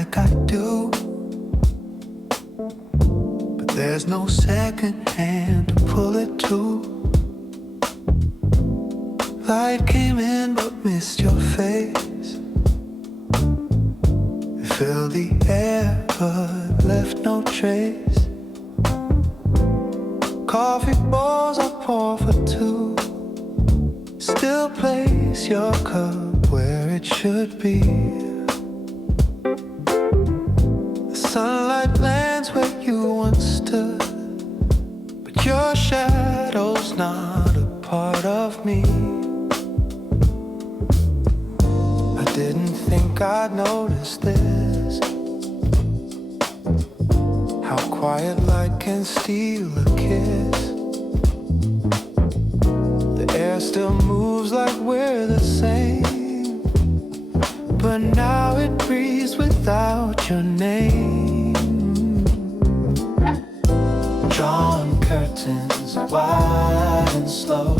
like I do. But there's no second hand to pull it to. Light came in but missed your face. It filled the air but left no trace. Coffee bowls I pour for two. Still place your cup where it should be. The sunlight lands where you once stood, but your shadow's not a part of me. I didn't think I'd notice this, how quiet light can steal a kiss. The air still moves like we're the same, but now it breathes without your name. Drawn curtains wide and slow,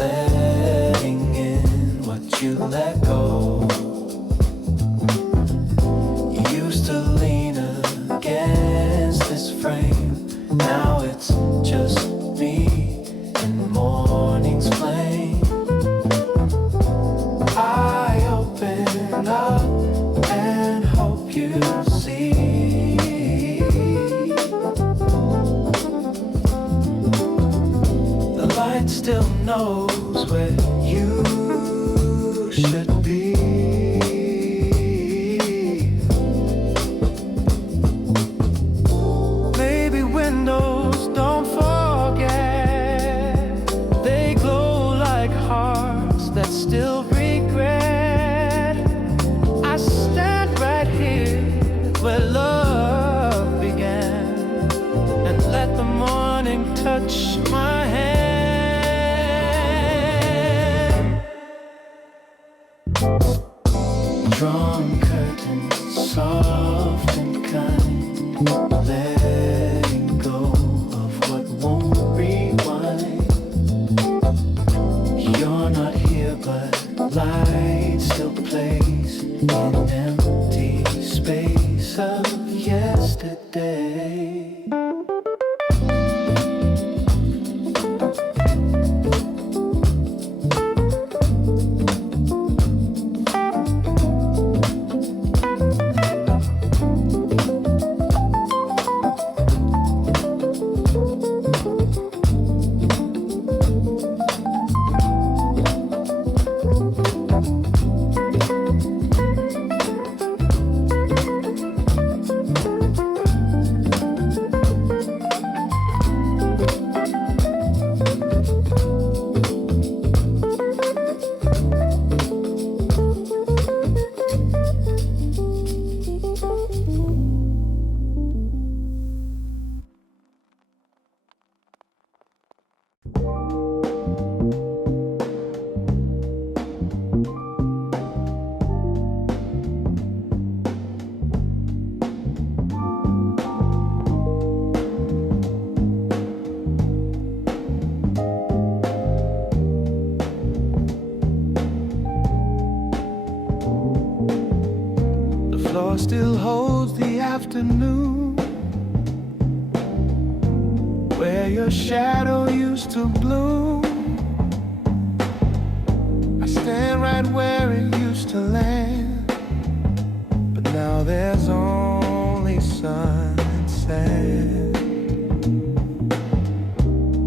letting in what you let go. You used to lean against this frame, now it's just me and morning's flame. I open up and hope you see. The light still knows where you should be. Maybe windows, don't forget, they glow like hearts that still regret. I stand right here where love began, and let the morning touch my hand. Drawn curtains, soft and kind, letting go of what won't rewind. You're not here, but light still plays in empty space of yesterday. Still holds the afternoon where your shadow used to bloom. I stand right where it used to land, but now there's only sun and sand.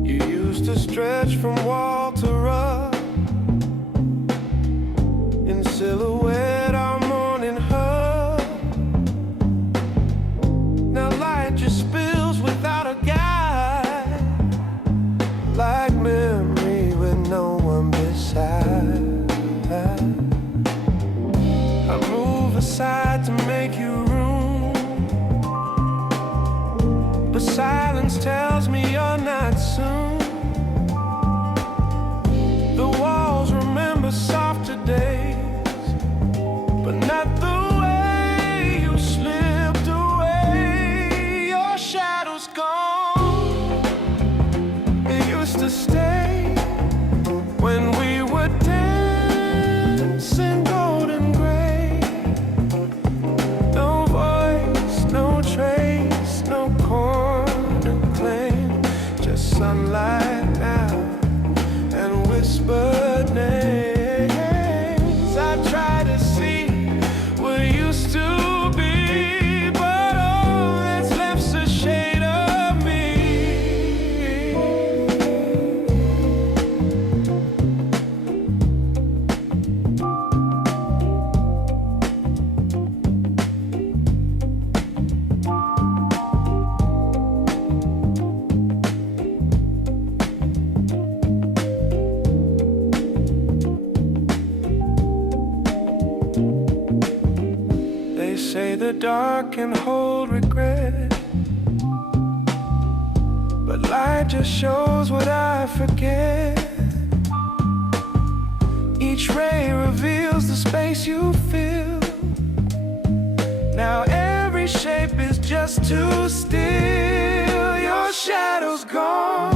You used to stretch from wall to rug, in silhouette our morning hug. Just spills without a guide, like memory with no one beside. I move aside to make you room, but silence tells me you're not soon. The walls remember softer days, but not the way you slipped away. Shadow's gone. It used to stay when we were dancing golden gray. The sunlight now and whispered names. I try to see what used to be, but all that's left's a shade of me. They say the dark can hold regret, but light just shows what I forget. Each ray reveals the space you fill. Now every shape is just too still. Your shadow's gone,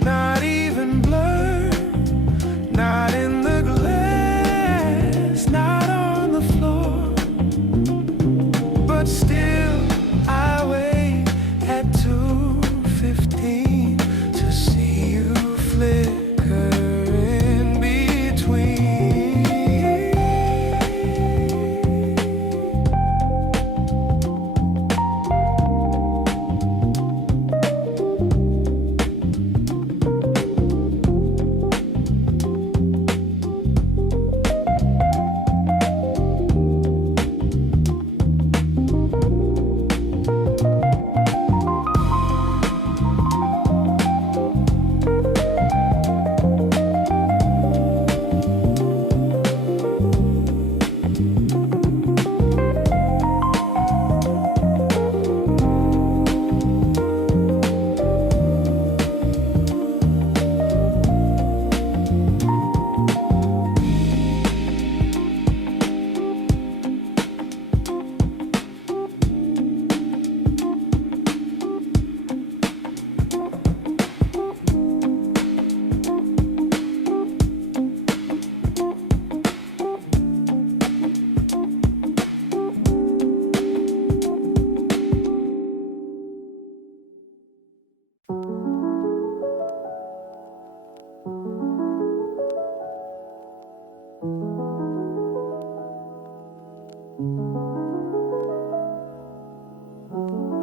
not even blurred, not in the glass, not on the floor. But still I wait at 2:15 to see you flicker in between.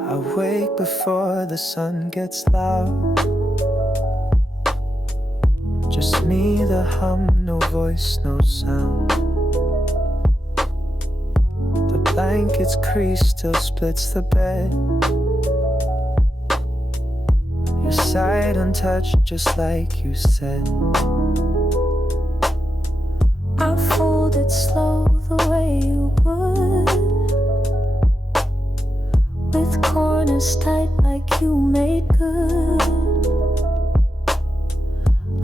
I wake before the sun gets loud. Just me, the hum, no voice, no sound. The blanket's crease still splits the bed. Your side untouched, just like you said. I fold it slow the way you would, with corners tight like you made good.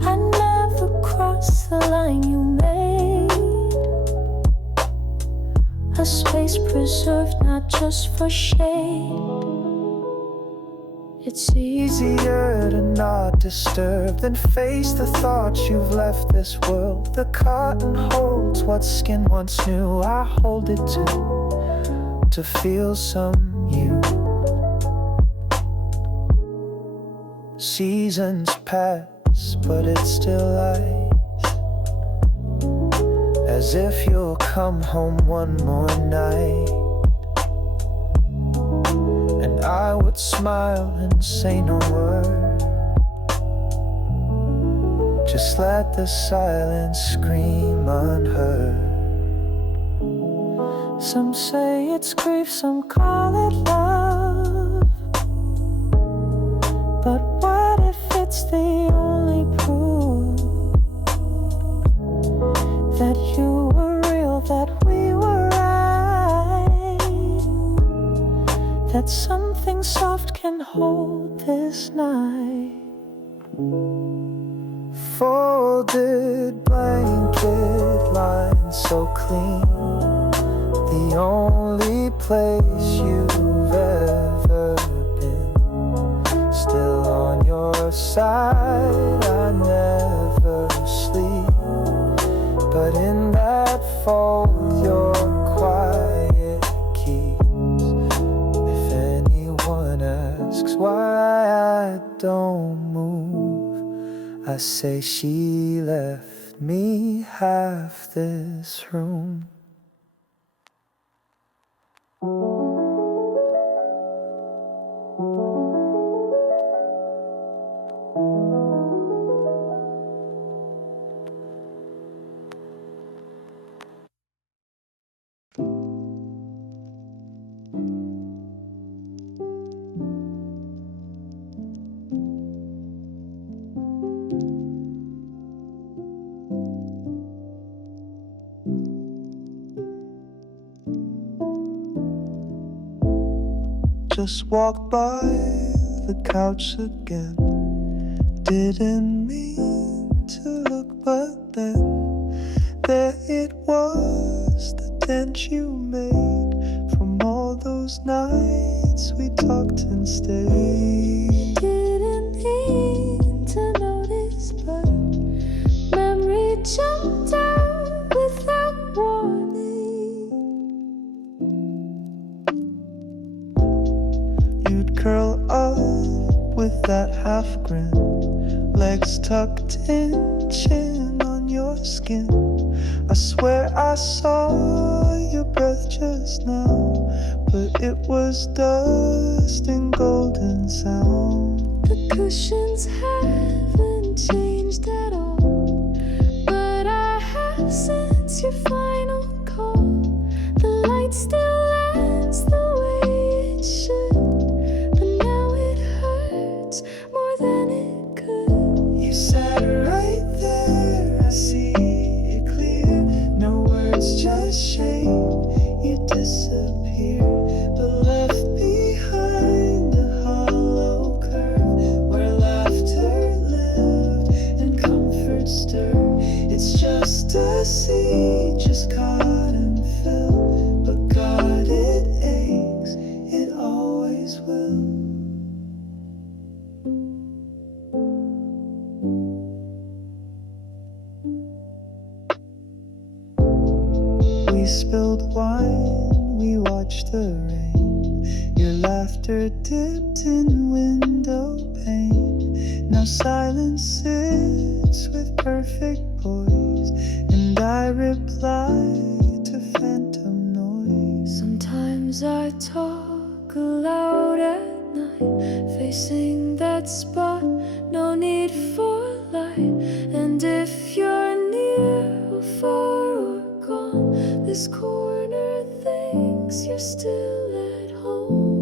I never crossed the line you made, a space preserved not just for shade. It's Easier to not disturb than face the thoughts you've left this world. The cotton holds what skin once knew. I hold it to feel some you. Seasons pass, but it still lies, as if you'll come home one more night. And I would smile and say no word, just let the silence scream unheard. Some say it's grief, some call it love, but what if it's the only proof that you were real, that we were right, that something soft can hold this night? Folded blanket lines so clean, the only place you've ever been. Still on your side, I never sleep, but in that fold your quiet keys. If anyone asks why I don't move. I say she left me half this room. Just walked by the couch again. Didn't mean to look, but then there it was, the dent you made from all those nights we talked and stayed. Didn't mean to notice, but memory jumped out without warning. You'd curl up with that half grin, legs tucked in, chin on your skin. I swear I saw your breath just now, but it was dust and golden sound. The cushions haven't changed at all, but I have since your final call. The light still lands the way it should, but now it hurts more than it could. You sat right there, I see it clear. No words, just shame. You disappear, but left behind a hollow curve where laughter lived and comfort stirred. It's just a seed, just caught and filled, but God, it aches, it always will. We spilled wine, we watched the rain. Your laughter dipped in window pane. Now silence sits with perfect poise, and I reply to phantom noise. Sometimes I talk aloud at night, facing that spot, no need for light. And if you're near or far or gone, this corner thinks you're still at home.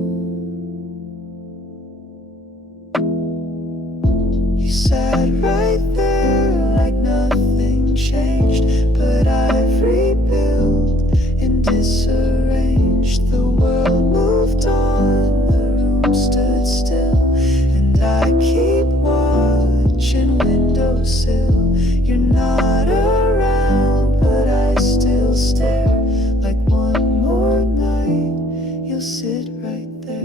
You sat right there like nothing changed, but I've rebuilt and disarranged. The world moved on, the room stood still, and I keep watching windowsill. You're not around, but I still stare. Like one more night, you'll sit right there.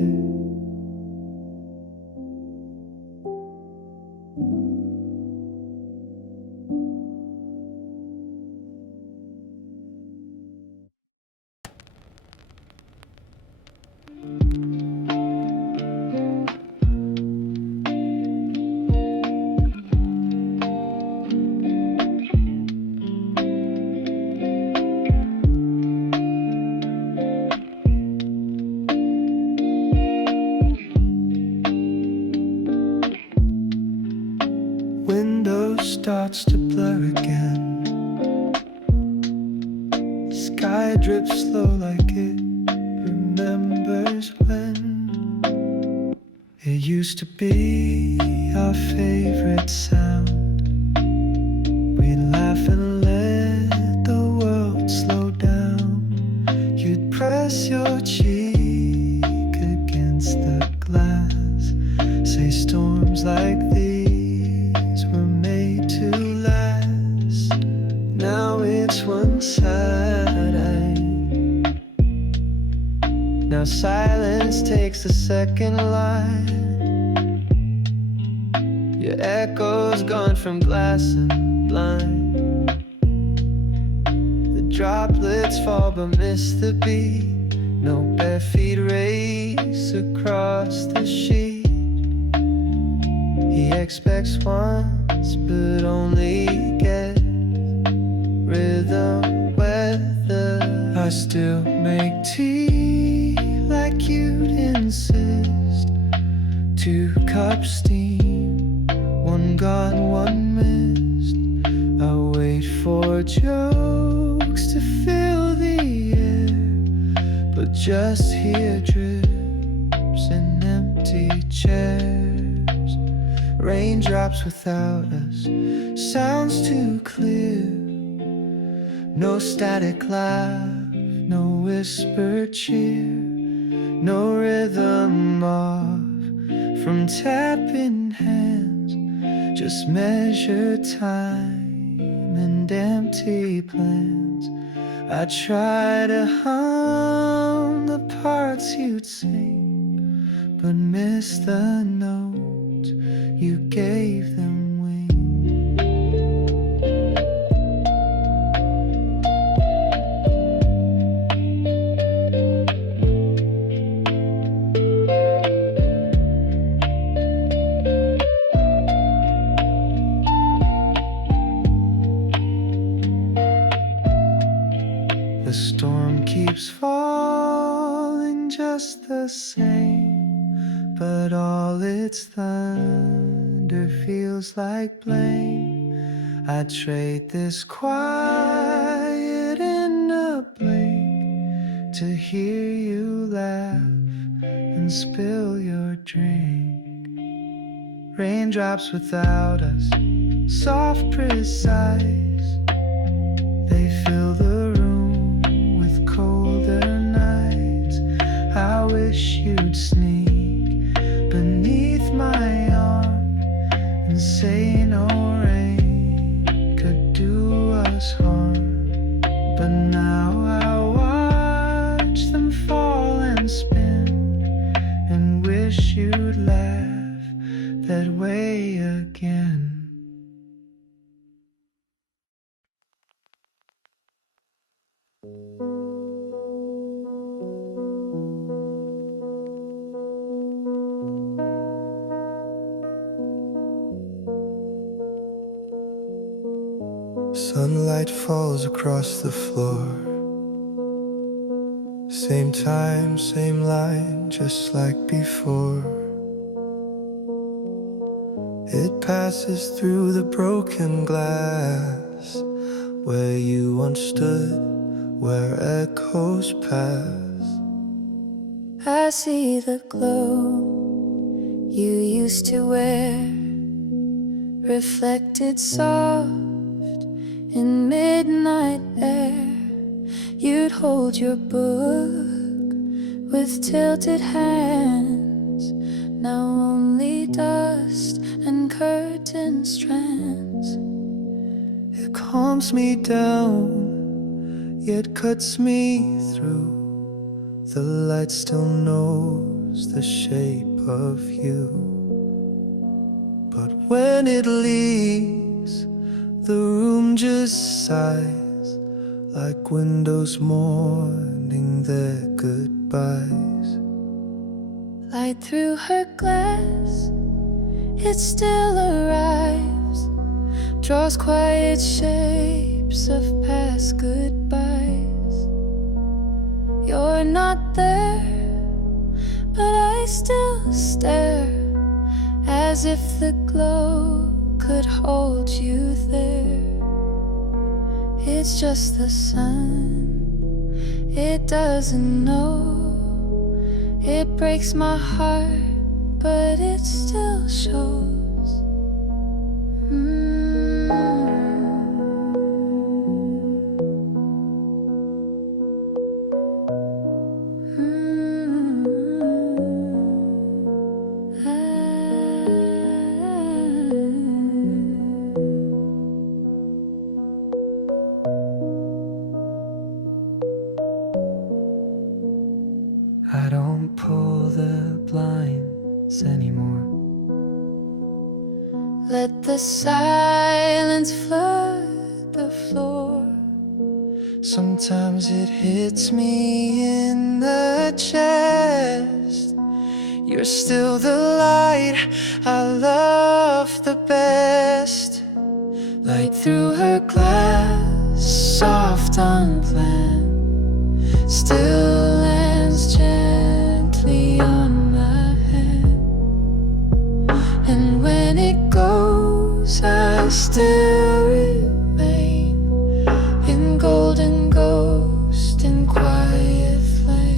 Window starts to blur again. Sky drips slow like it remembers when it used to be our favorite sound. We'd laugh and let the world slow down. You'd press your cheek against the glass, say storms like these were made to last. Now it's one side eye. Now silence takes the second line. Your echo's gone from glass and blind. The droplets fall but miss the beat. No bare feet race across the sheet. He expects once, but only gets rhythm weather. I still make tea like you'd insist. 2 cups steam, 1 gone, 1 missed. I wait for jokes to fill the air, but just hear drips in empty chairs. Raindrops without us, sounds too clear. No static laugh, no whispered cheer, no rhythm off from tapping hands, just measured time and empty plans. I try to hum the parts you'd sing, but miss the notes you gave them wings. The storm keeps falling just the same, but all its thunder feels like blame. I'd trade this quiet in a blink to hear you laugh and spill your drink. Raindrops without us, soft, precise, they fill the room with colder nights. I wish you'd sneak beneath my arm and say no rain could do us harm. But now I watch them fall and spin and wish you'd laugh that way again. Sunlight falls across the floor. Same time, same line, just like before. It passes through the broken glass where you once stood, where echoes pass. I see the glow you used to wear, reflected soft in midnight air. You'd hold your book with tilted hands. Now only dust and curtain strands. It calms me down, yet cuts me through. The light still knows the shape of you. But when it leaves, the room just sighs, like windows mourning their goodbyes. Light through her glass, it still arrives, draws quiet shapes of past goodbyes. You're not there, but I still stare, as if the glow could hold you there. It's just the sun, it doesn't know. It breaks my heart, but it still shows. I don't pull the blinds anymore. Let the silence flood the floor. Sometimes it hits me in the chest. You're still the light I love. herself the best. Light through her glass, soft, unplanned, still lands gently on my hand. And when it goes, I still remain in golden ghost and quiet flame.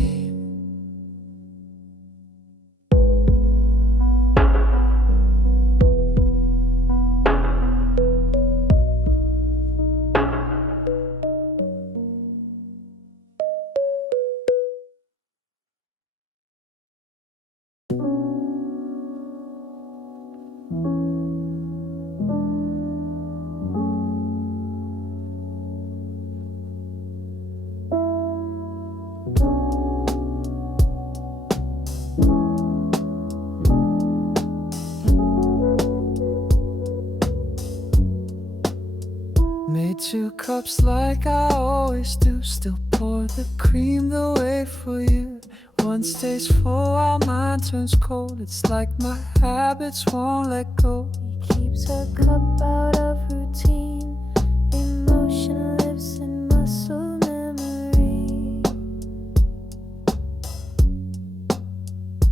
Made 2 cups like I always do. Still pour the cream the way for you. One stays full while mine turns cold. It's like my habits won't let go. He keeps her cup out of routine. Emotion lives in muscle memory.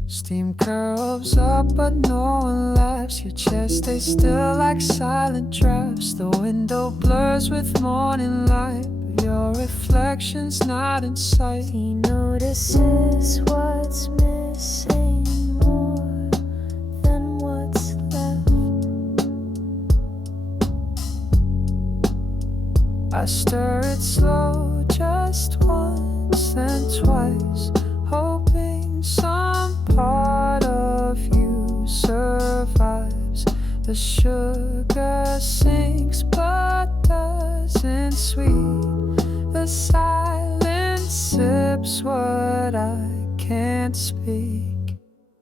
Steam curls up but no one laughs. Your chair stays still like silent drafts. The window blurs with morning light, but your reflection's not in sight. He notices what's missing more than what's left. I stir it slow just once and twice, hoping some part of you survives. The sugar sinks but doesn't sweet. The silence sips what I can't speak.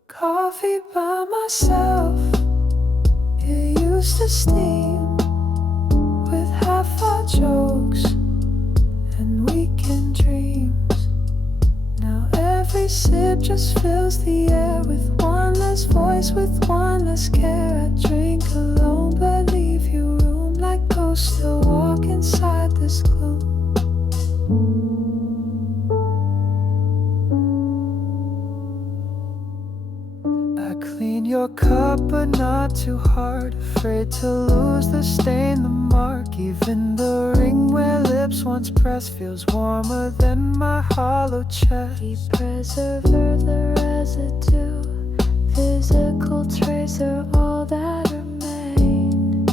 Coffee by myself, it used to steam with half our jokes and weekend dreams. Now every sip just fills the air with one less voice, with one less care. I drink alone but leave you room like ghosts still walk inside this gloom. I clean your cup but not too hard, afraid to lose the stain, the mark. Even the ring where lips once pressed feels warmer than my hollow chest. He preserver the residue, physical trace are all that remain.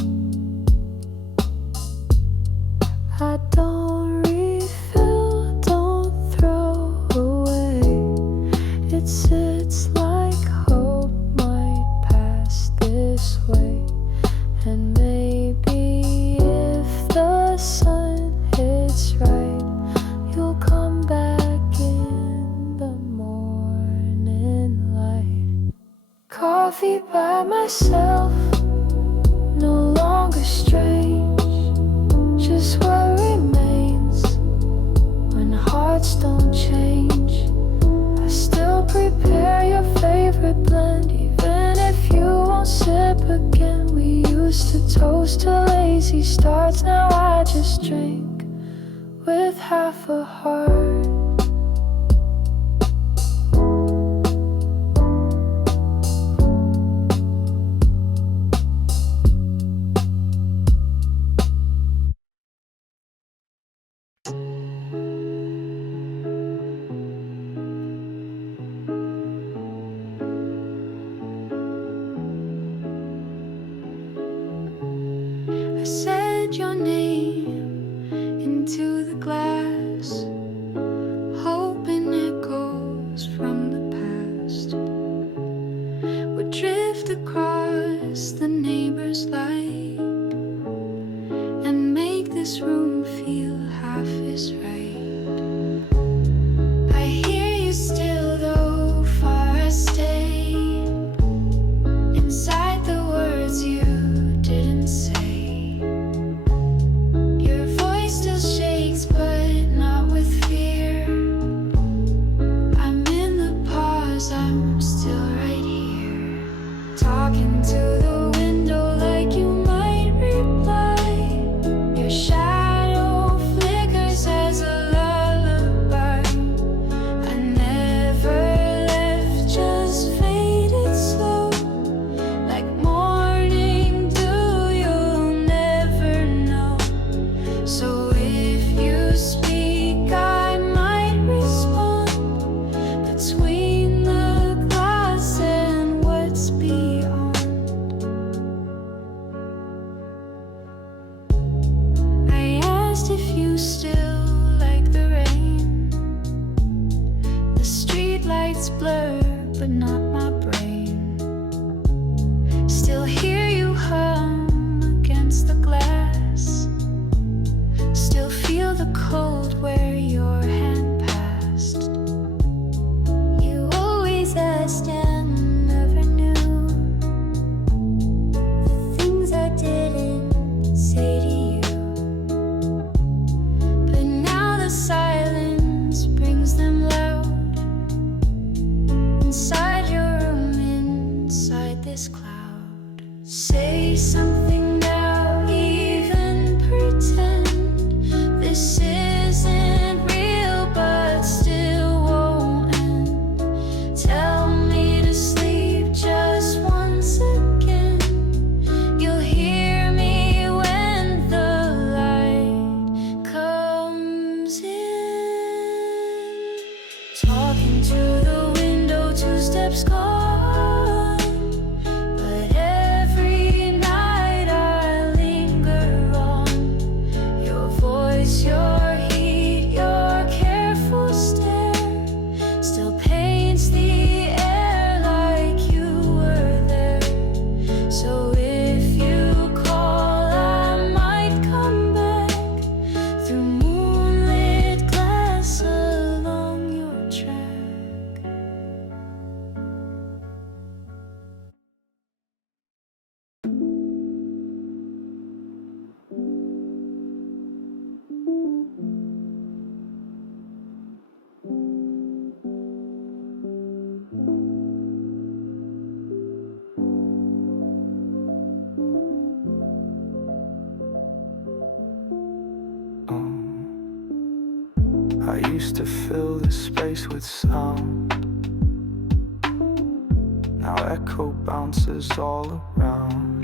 I don't refill, don't throw away. It sits like hope might pass this way. And maybe if the sun hits right, you'll come back in the morning light. Coffee by myself, no longer strange, just what remains when hearts don't change. I still prepare your favorite blend, even if you won't sip again. We used to toast to lazy starts, now I just drink with half a heart. I said your name into the glass, hoping echoes from the past would drift across the neighbor's light and make this room feel half as right. I hear you still, though far I stay inside the words you didn't say. Your voice still shakes, but not with Say something now, even pretend this isn't real, but still won't end. Tell me to sleep just once again. You'll hear me when the light comes in. Talking to the window, 2 steps gone. I used to fill this space with sound. Now echo bounces all around.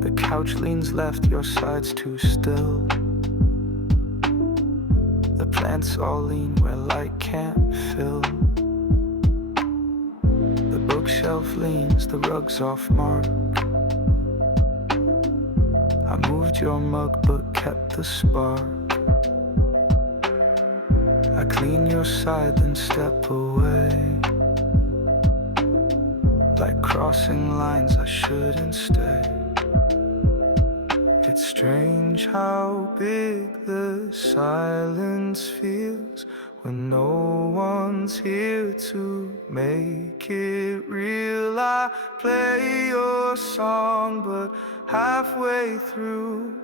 The couch leans left, your side's too still. The plants all lean where light can't fill. The bookshelf leans, the rug's off mark. I moved your mug but kept the spark. I clean your side then step away. Like crossing lines I shouldn't stay. It's strange how big the silence feels when no one's here to make it real. I play your song but halfway through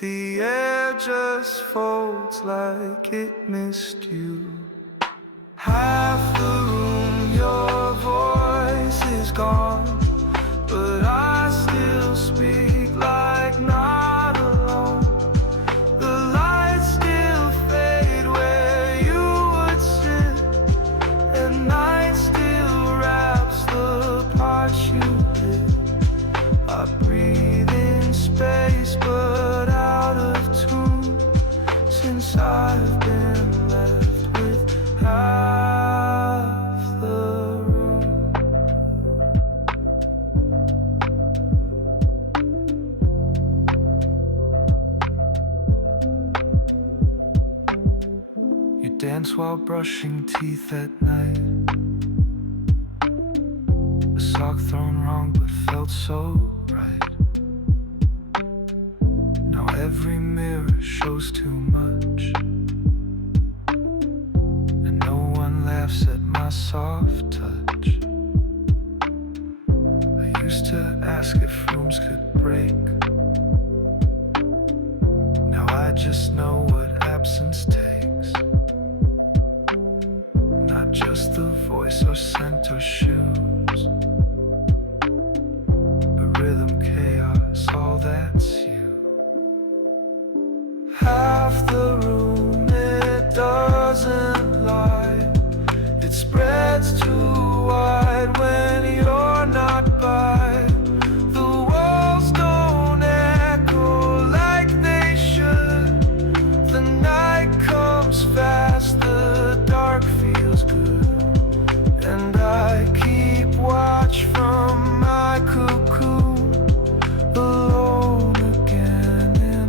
the air just folds like it missed you. Half the room, your voice is gone, but I still speak like not alone. The lights still fade where you would sit, and night still wraps the parts you lit. I breathe in space but out of tune, since I've been left with half the room. You dance while brushing teeth at night. A sock thrown wrong but felt so right. Now every mirror shows too much, and no one laughs at my soft touch. I used to ask if rooms could break. Now I just know what absence takes. Not just the voice or scent or shoes, but rhythm, chaos, all that's you. Half the room, it doesn't lie. It spreads too wide when you're not by. The walls don't echo like they should. The night comes fast, the dark feels good, and I keep watch from my cocoon, alone again in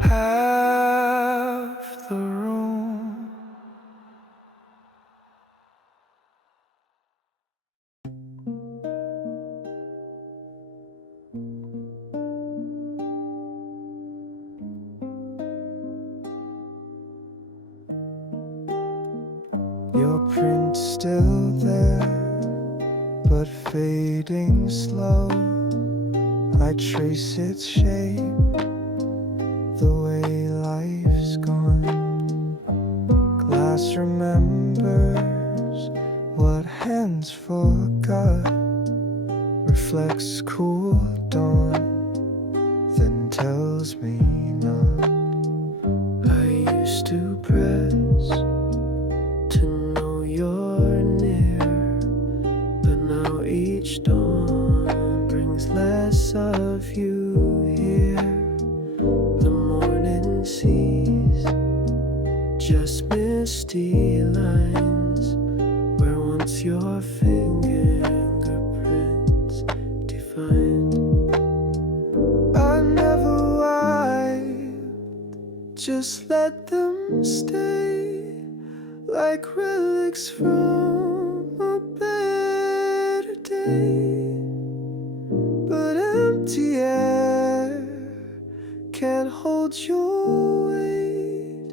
half the room. Your print's still there, but fading slow. I trace its shape, the way life's gone. Glass remembers what hands forgot. reflects cool dawn, then tells me not. I used to press to know you're near, but now each dawn brings less of you here. The morning sees just misty lines where once your fingerprints defined. I never wiped, just let them stay like relics from a better day. But empty air can't hold your weight,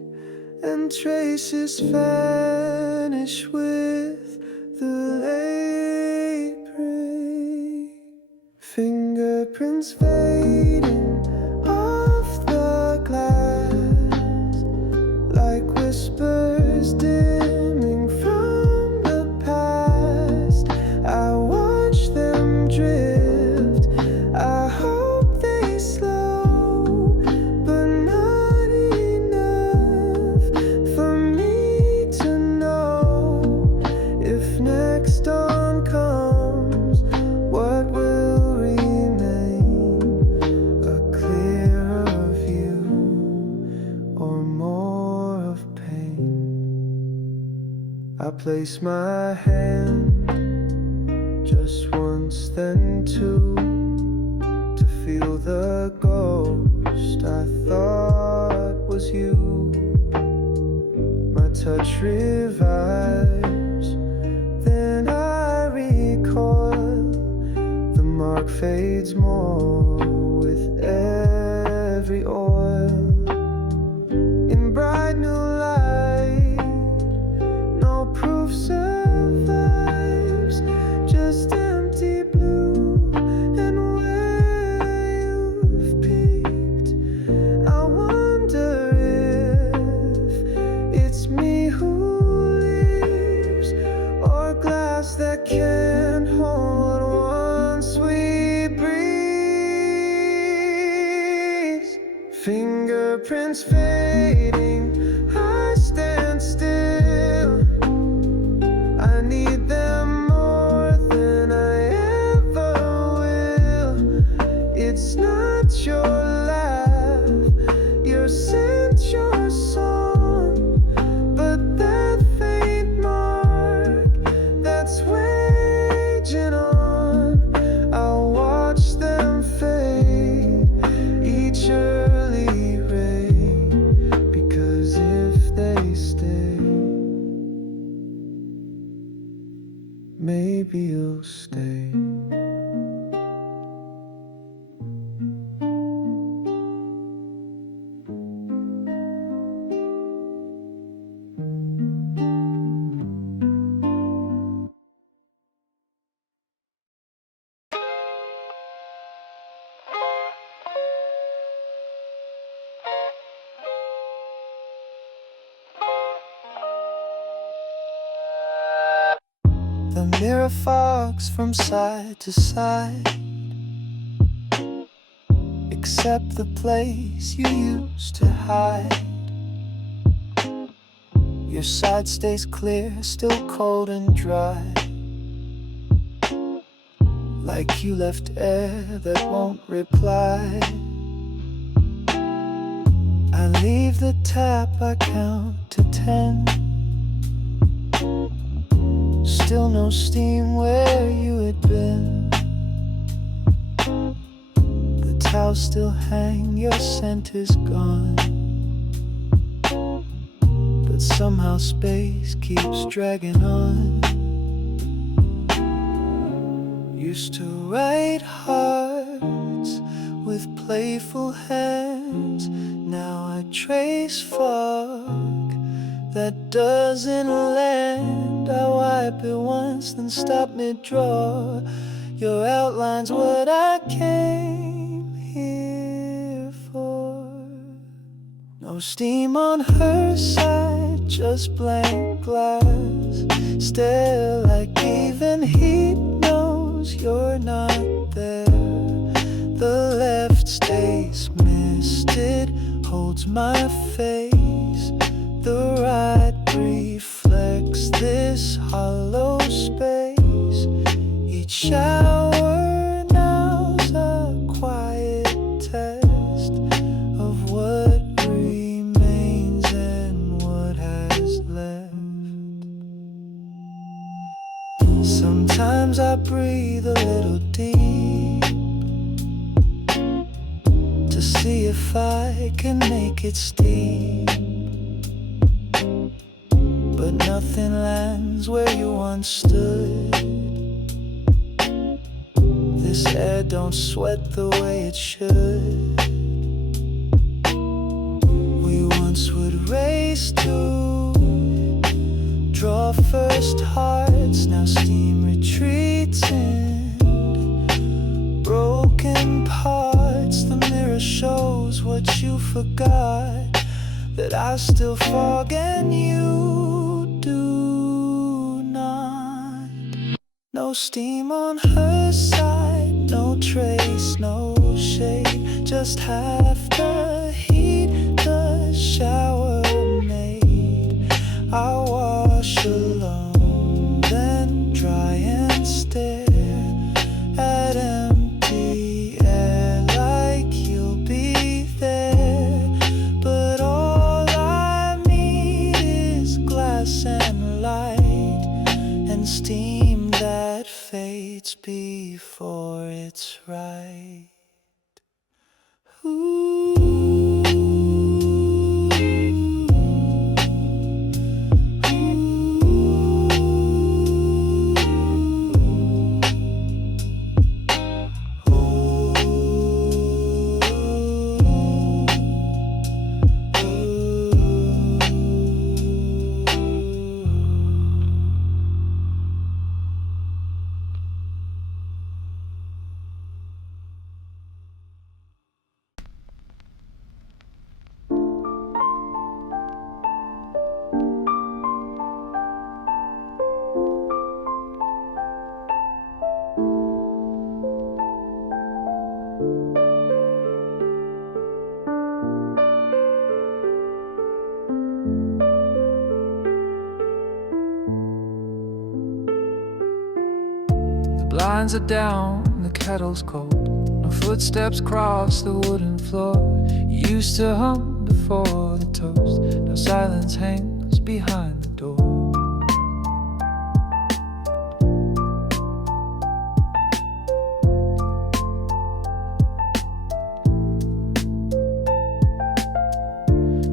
and traces vanish with the late rain. Fingerprints fading off the glass, like whispers dimming from the past. I watch them drift, I hope they slow, but not enough for me to know if next dawn comes, what will remain? A clearer view or more of pain? I place my hand just once, then two, to feel the ghost I thought was you. My touch revives, then I recoil. The mark fades more with every oil. In bright new light, no proof survives, just empty blue and where you've peaked. I wonder if it's me who leaves, or glass that can't hold once we breathe. Fingerprints fading, I stand still. I need them more than I ever will. It's not your laugh, your scent, your song, but that faint mark that's waging on. I'll watch them fade, each early rain, because if they stay, maybe you'll stay. The mirror fogs from side to side, except the place you used to hide. Your side stays clear, still cold and dry, like you left air that won't reply. I leave the tap, I count to 10. Still no steam where you had been. The towels still hang, your scent is gone, but somehow space keeps dragging on. Used to write hearts with playful hands, now I trace fog that doesn't land. I wipe it once, then stop mid-draw. Your outline's what I came here for. No steam on her side, just blank glass. Still, like even heat knows you're not face. Missed it, holds my face. The right reflects this hollow space. Each shower now's a quiet test of what remains and what has left. Sometimes I breathe a little deep to see if I can make it steep, but nothing lands where you once stood. This air don't sweat the way it should. We once would race to draw first hearts, now steam retreats in broken parts. The mirror shows what you forgot, that I still fog and you do not. No steam on her side, no trace, no shade, just half the heat the shower made. I wash alone, then dry and stare at empty air like you'll be there. But all I need is glass and light and steam that fades before it's right. Blinds are down, the kettle's cold. No footsteps cross the wooden floor. You used to hum before the toast. Now silence hangs behind the door.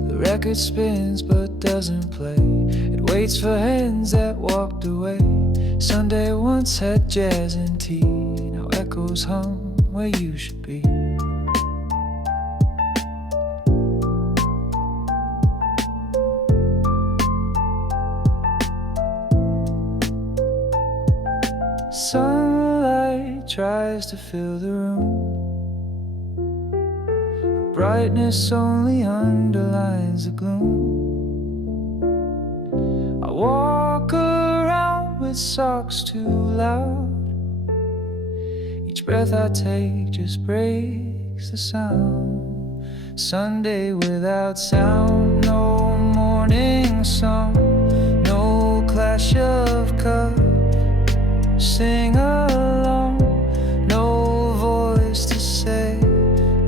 The record spins but doesn't play. It waits for hands that walked away. Sunday once had jazz and tea, now echoes hum where you should be. Sunlight tries to fill the room. Brightness only underlines the gloom. I walk around with socks too loud. Each breath I take just breaks the sound. Sunday without sound, no morning song, no clash of cups. Sing along, no voice to say,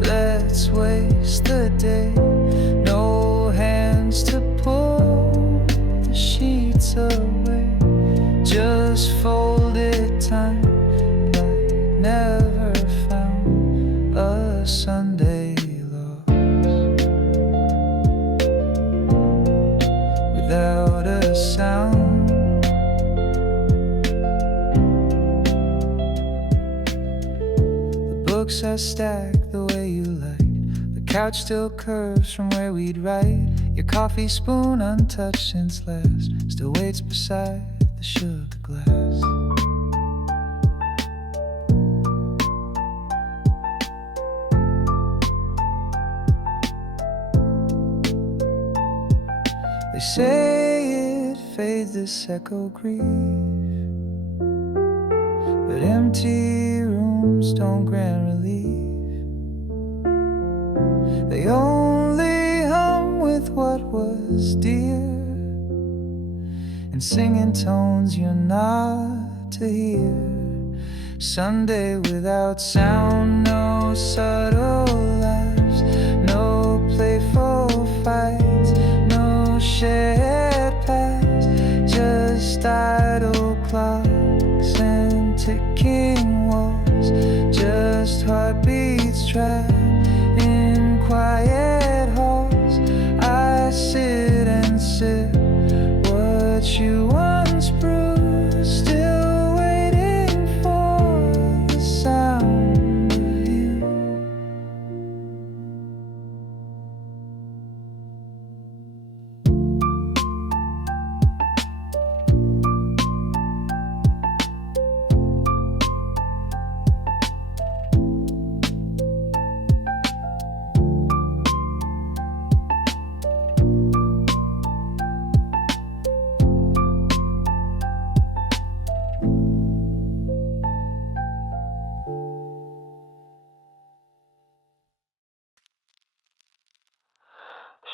let's waste the day. No hands to pull the sheets away, just folded time like never found a Sunday lost without a sound. Books are stacked the way you like. The couch still curves from where we'd write. Your coffee spoon untouched since last still waits beside the sugar glass. They say it fades, this echo grieves, but empty rooms don't grant relief. was dear, and singing tones you're not to hear. Sunday without sound, no subtle laughs, no playful fights, no shared paths, just idle clocks and ticking walls, just heartbeats trapped in quiet halls. I sit and sip what you once brewed, still waiting for the sound of you.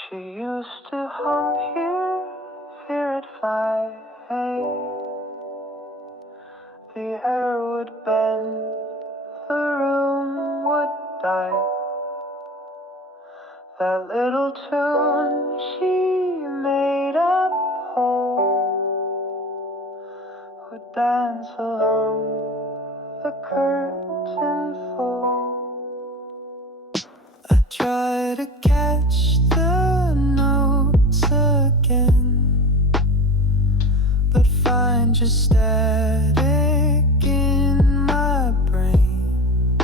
She used to hum here, fear it fly. The air would bend, the room would die. That little tune she made up whole would dance along the curtain fold. I try to catch the notes again, but find just static in my brain.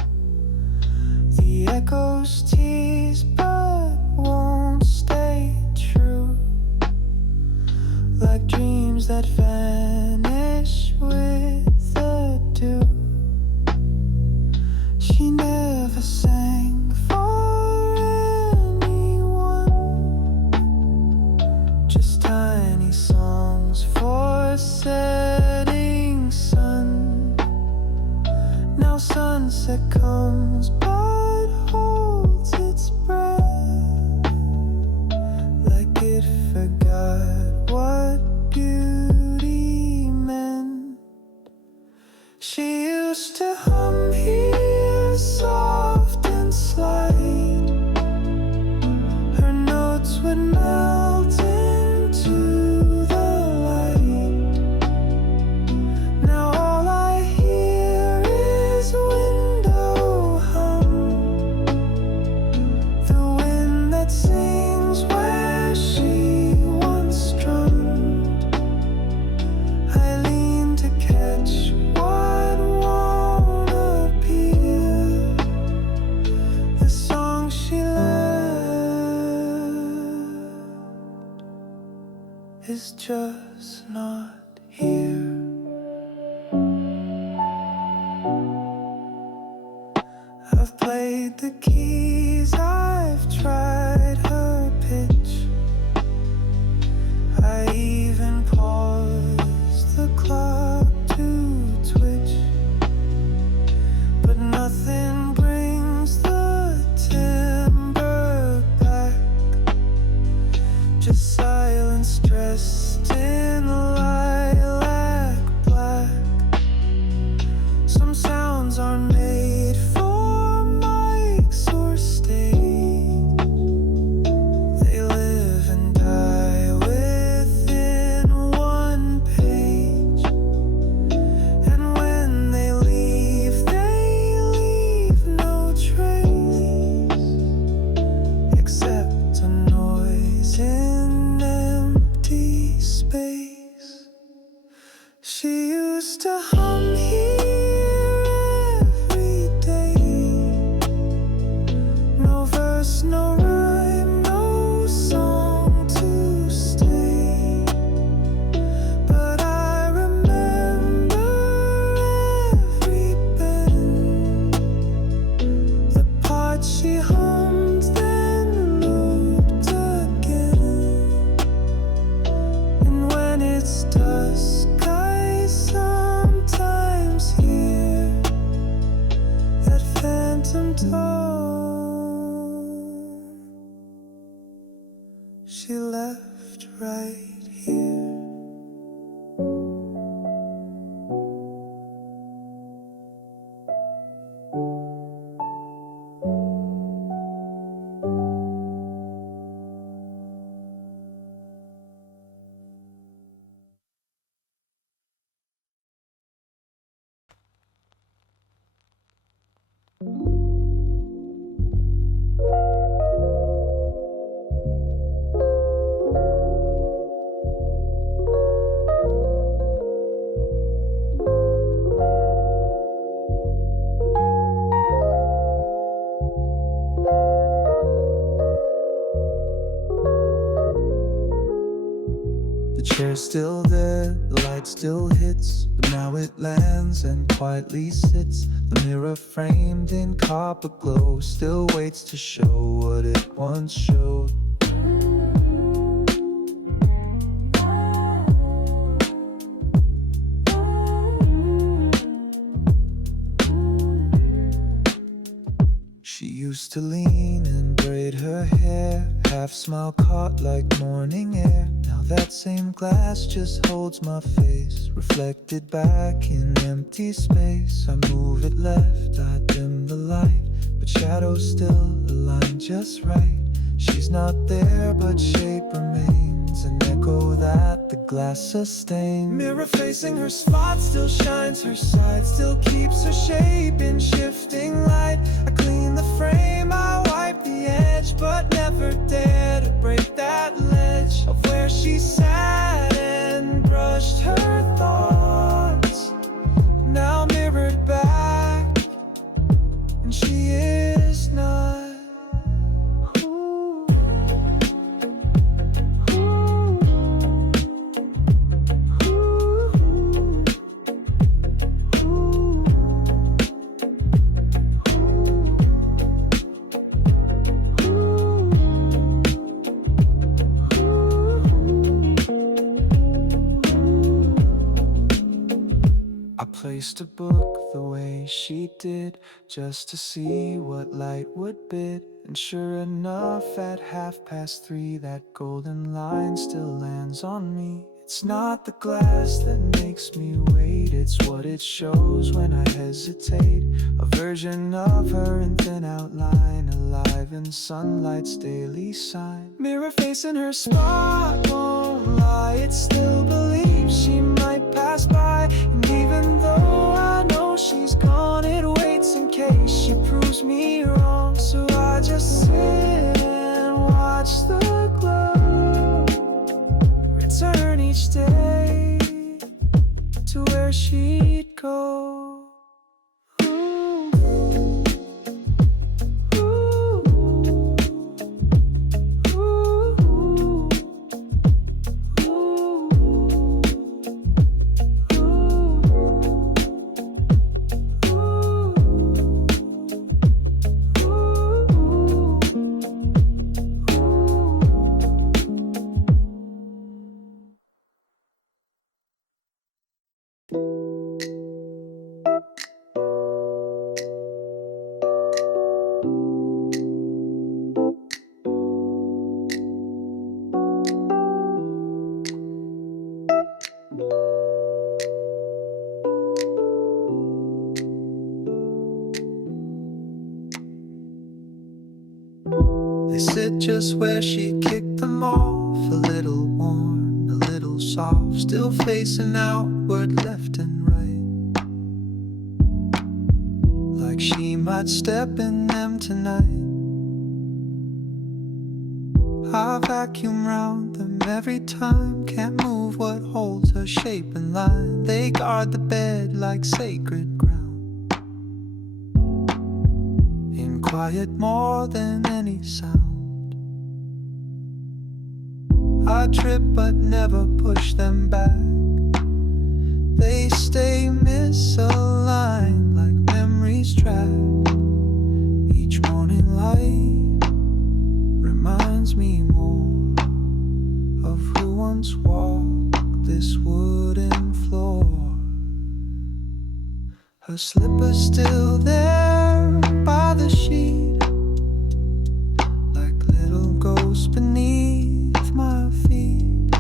The echoes tease but won't stay true, like dreams that vanish with the dew. She never sang for anyone, just tiny songs for setting sun. Now sunset comes but holds its breath, like it forgot what beauty meant. She used to hum here soft and slight, her notes would melt into the light. Now all I hear is window hum, the wind that sings where she once strummed. I lean to catch what won't appear, the song she left is just not here. I've played the keys, I've tried her pitch, I even paused the clock to twitch, but nothing brings the timbre back, just silence dressed in lilac black. Some sounds are made for mics or stage, they live and die within one page, and when they leave no trace, except a noise in empty space. She used to hum here every day, no verse, no rhyme, no song to stay, but I remember every bend, the part she hummed then looped again. And when it's dusk, I sometimes hear that phantom tone she left right here. The chair's still there, the light still hits, but now it lands and quietly sits. The mirror framed in copper glow still waits to show what it once showed. She used to lean and braid her hair, half smile caught like morning air. Now that same glass just holds my face, reflected back in empty space. I move it left, I dim the light, but shadows still align just right. She's not there, but shape remains, an echo that the glass sustains. Mirror facing her spot still shines, her side still keeps her shape in shifting light. I clean the frame, I wipe the edge, but never dare to break that ledge of where she sat and brushed her thoughts. Now mirrored back, and she is not. I placed a book the way she did, just to see what light would bid. And sure enough, at 3:30, that golden line still lands on me. It's not the glass that makes me wait, it's what it shows when I hesitate. A version of her in thin outline, alive in sunlight's daily sign. Mirror facing her spot won't lie, it still believes she might pass by. And even though I know she's gone, it waits in case she proves me wrong. So I just sit and watch the glow return each day to where she'd go. They sit just where she kicked them off, a little worn, a little soft, still facing outward left and right, like she might step in them tonight. I vacuum round them every time, can't move what holds her shape and line. They guard the bed like sacred ground, in quiet more than any sound. I trip but never push them back, they stay misaligned like memories trapped. Each morning light reminds me more of who once walked this wooden floor. Her slippers still there by the sheet, like little ghosts beneath my feet.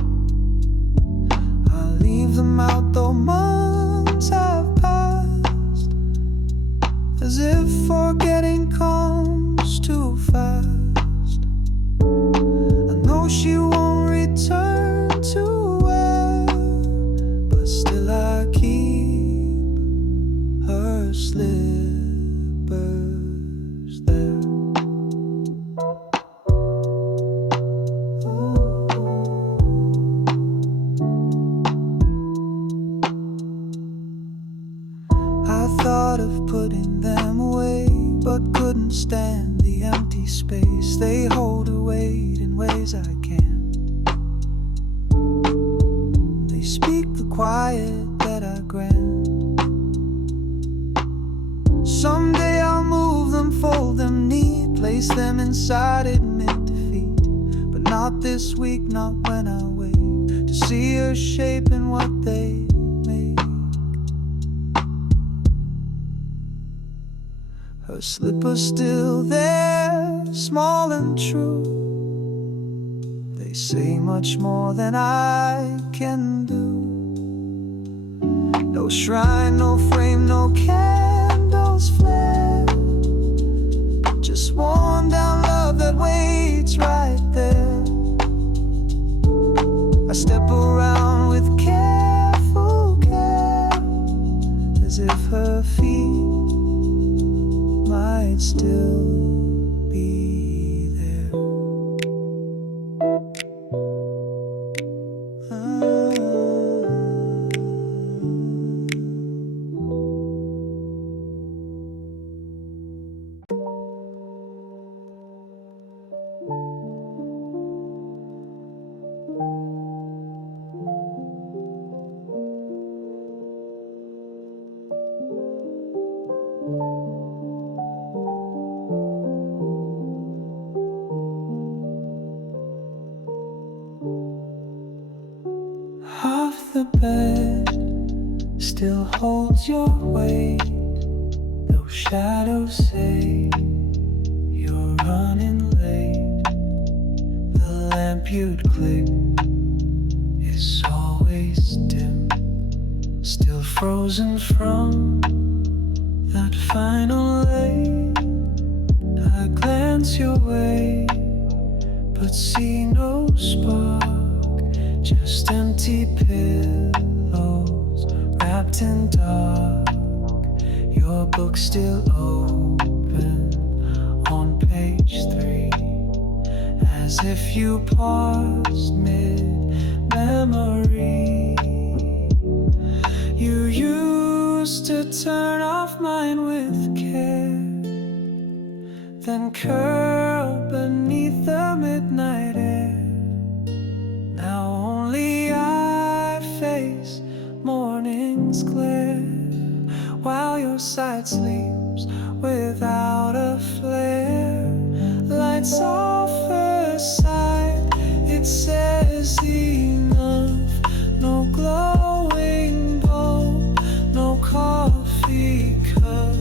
understand the empty space. They hold a weight in ways I can't. They speak the quiet that I grant. Someday I'll move them, fold them neat, place them inside, admit defeat. But not this week, not when I wait to see her shaping what they make. Her slipper's still there, small and true. They say much more than I can do. No shrine, no frame, no candles flare, just worn down love that waits right there. I step around with careful care, as if her feet might still be there. Half the bed still holds your weight, though shadows say you're running late. The lamp you'd click is always dim, still frozen from that final late. I glance your way, but see no spark, just empty pillows wrapped in dark. Your book still open on page 3, as if you paused mid-memory. You used to turn off mine with care, then curl beneath the midnight air. Now only I face morning's glare, while your side sleeps without a flare. Lights off her side, it says enough. No glowing bulb, no coffee cup.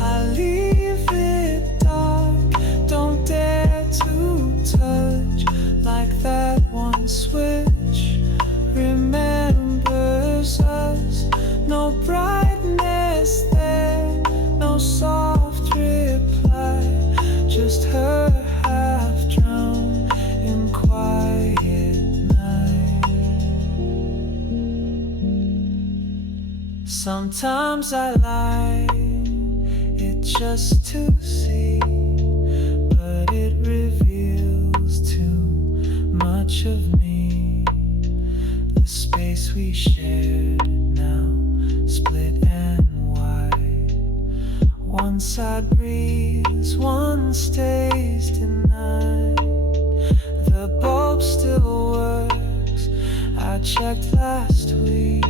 I leave it dark, don't dare to touch, like that one switch remembers us. No brightness there, no soft reply, just her half drowned in quiet night. Sometimes I lie, it just to see, but it reveals too much of me. The space we shared now split and wide. One side breathes, one stays tonight. The bulb still works, I checked last week,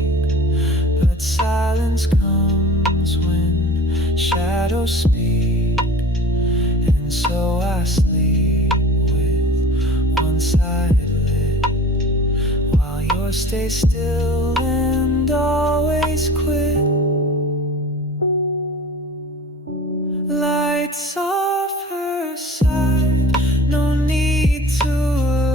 but silence comes when shadows speak. And so I sleep with one side lit, while yours stays still and always quit. Lights off her side, no need to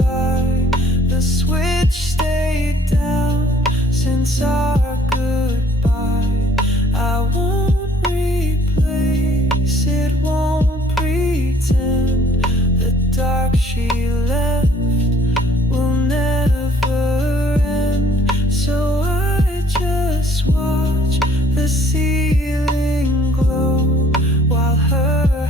lie. The switch stayed down since our goodbye. I won't replace it, won't pretend. The dark she left will never end. So I just watch the ceiling glow, while her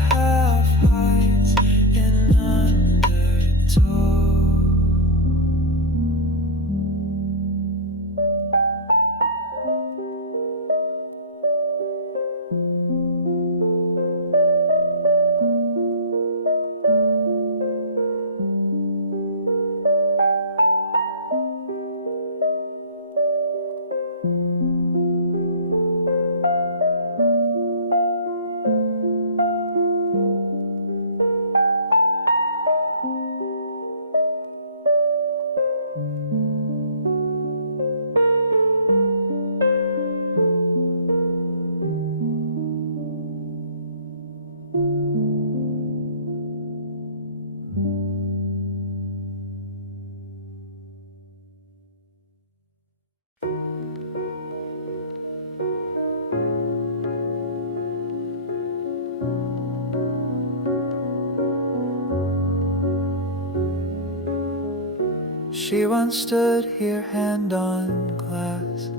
She once stood here, hand on glass,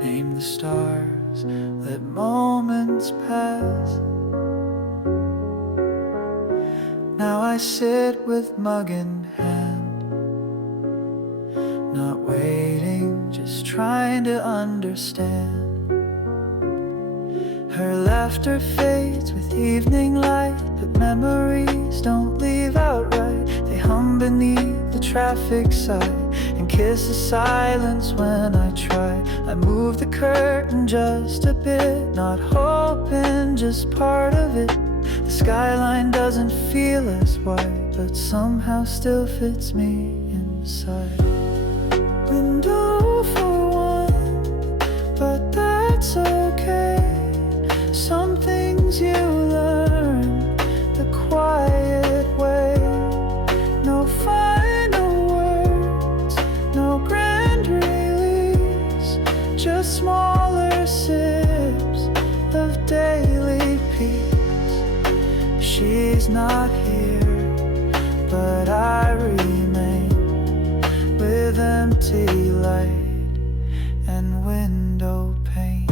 named the stars, let moments pass. Now I sit with mug in hand, not waiting, just trying to understand. Her laughter fades with evening light, but memories don't leave outright. They hum beneath the traffic sign and kiss the silence when I try. I move the curtain just a bit, not hoping, just part of it. The skyline doesn't feel as white, but somehow still fits me inside. Window for one, but that's okay. Some things you learn the quiet way. No final words, no grand release, just smaller sips of daily peace. She's not here, but I remain with empty light and window pane.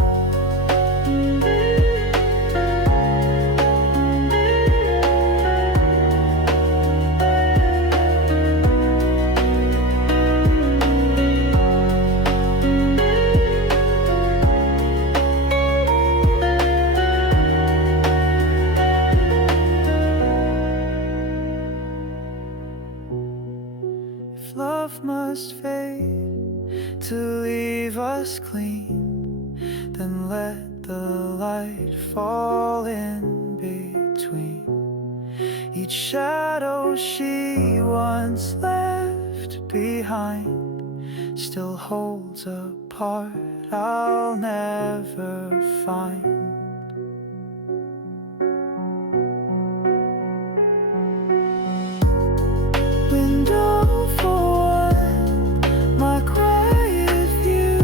If love must fade to leave us clean, then let the light fall in between. Each shadow she once left behind still holds a part I'll never find. Window for one, my quiet view.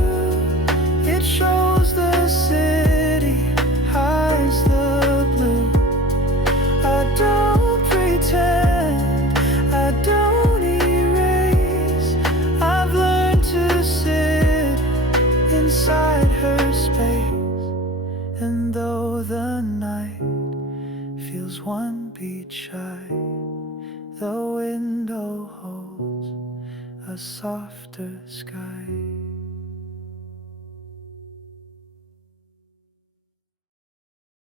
It shows the city, hides the blue. I don't pretend, I don't erase. I've learned to sit inside her space. And though the night feels one beat shy, the window holds a softer sky.